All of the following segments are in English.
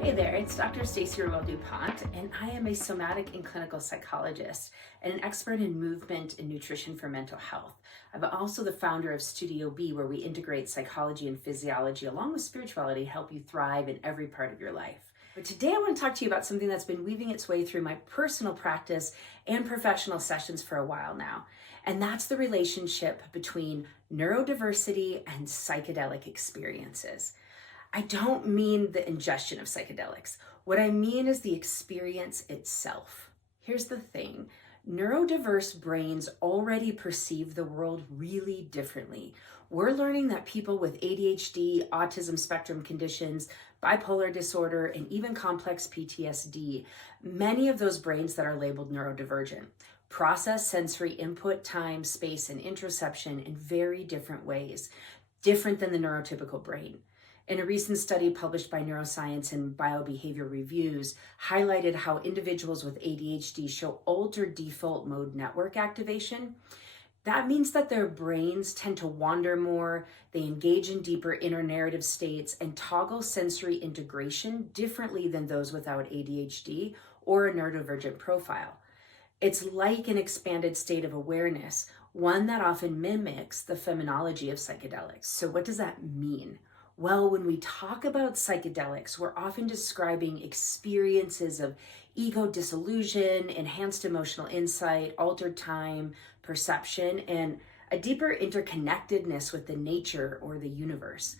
Hey there, it's Dr. Stacy Reuille-Dupont, and I am a somatic and clinical psychologist and an expert in movement and nutrition for mental health. I'm also the founder of Studio B, where we integrate psychology and physiology along with spirituality to help you thrive in every part of your life. But today I want to talk to you about something that's been weaving its way through my personal practice and professional sessions for a while now, and that's the relationship between neurodiversity and psychedelic experiences. I don't mean the ingestion of psychedelics. What I mean is the experience itself. Here's the thing. Neurodiverse brains already perceive the world really differently. We're learning that people with ADHD, autism spectrum conditions, bipolar disorder, and even complex PTSD, many of those brains that are labeled neurodivergent, process sensory input, time, space, and interoception in very different ways, different than the neurotypical brain. In a recent study published by Neuroscience and Biobehavior Reviews, highlighted how individuals with ADHD show altered default mode network activation. That means that their brains tend to wander more, they engage in deeper inner narrative states, and toggle sensory integration differently than those without ADHD or a neurodivergent profile. It's like an expanded state of awareness, one that often mimics the phenomenology of psychedelics. So what does that mean? Well, when we talk about psychedelics, we're often describing experiences of ego dissolution, enhanced emotional insight, altered time, perception, and a deeper interconnectedness with the nature or the universe.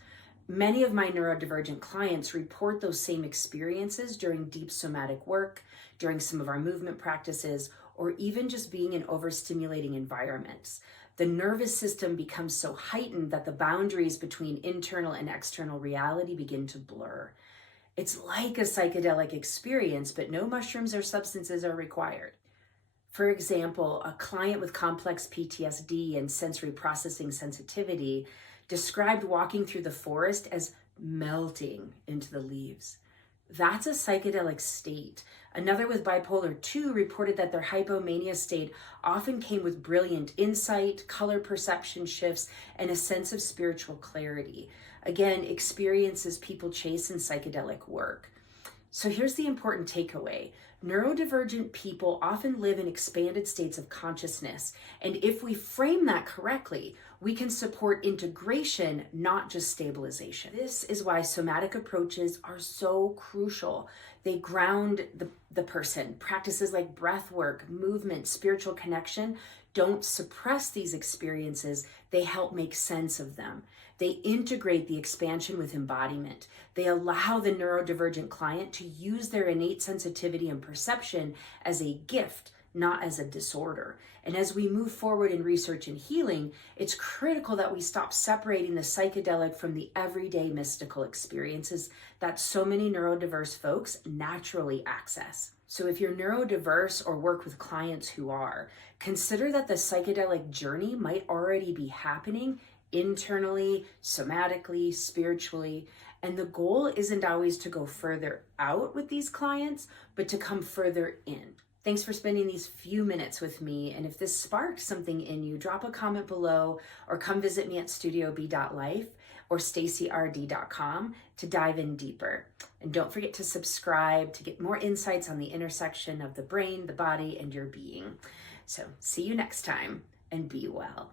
Many of my neurodivergent clients report those same experiences during deep somatic work, during some of our movement practices, or even just being in overstimulating environments. The nervous system becomes so heightened that the boundaries between internal and external reality begin to blur. It's like a psychedelic experience, but no mushrooms or substances are required. For example, a client with complex PTSD and sensory processing sensitivity described walking through the forest as melting into the leaves. That's a psychedelic state. Another with bipolar 2 reported that their hypomania state often came with brilliant insight, color perception shifts, and a sense of spiritual clarity. Again, experiences people chase in psychedelic work. So here's the important takeaway. Neurodivergent people often live in expanded states of consciousness, and if we frame that correctly, we can support integration, not just stabilization. This is why somatic approaches are so crucial. They ground the person. Practices like breathwork, movement, spiritual connection don't suppress these experiences, they help make sense of them. They integrate the expansion with embodiment. They allow the neurodivergent client to use their innate sensitivity and perception as a gift, not as a disorder. And as we move forward in research and healing, it's critical that we stop separating the psychedelic from the everyday mystical experiences that so many neurodiverse folks naturally access. So if you're neurodiverse or work with clients who are, consider that the psychedelic journey might already be happening internally, somatically, spiritually, and the goal isn't always to go further out with these clients, but to come further in. Thanks for spending these few minutes with me, and if this sparked something in you, drop a comment below or come visit me at studiob.life or stacyrd.com to dive in deeper. And don't forget to subscribe to get more insights on the intersection of the brain, the body, and your being. So see you next time, and be well.